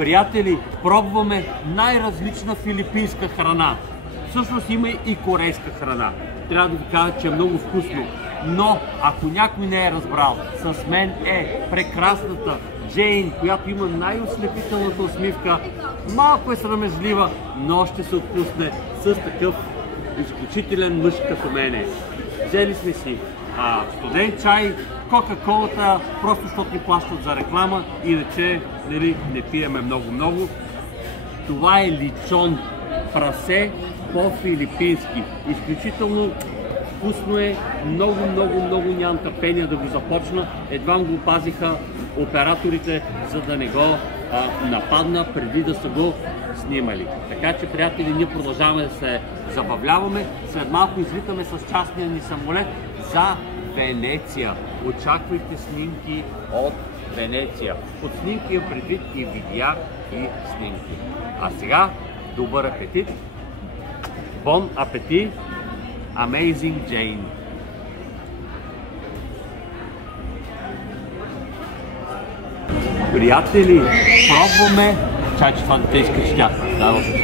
Приятели, пробваме най-различна филипинска храна. Всъщност има и корейска храна. Трябва да ви кажа, че е много вкусно. Но, ако някой не е разбрал, с мен е прекрасната Джейн, която има най-ослепителната усмивка. Малко е срамежлива, но ще се отпусне с такъв изключителен мъж като мене. Взели сме си студен чай, кока-колата, просто защото ни плащат за реклама, иначе не пиеме много. Това е личон, прасе по-филипински. Изключително вкусно е, много нямам търпение да го започна. Едва го опазиха операторите, за да не го нападна преди да са го снимали. Така че, приятели, ние продължаваме да се забавляваме. След малко излитаме с частния ни самолет за Венеция. Очаквайте снимки от Венеция. Под снимки имам предвид и видеа, и снимки. А сега, добър апетит! Бон апетит! Amazing Jane! Приятели, пробваме... Чай, че това дете иска с тях. Да, в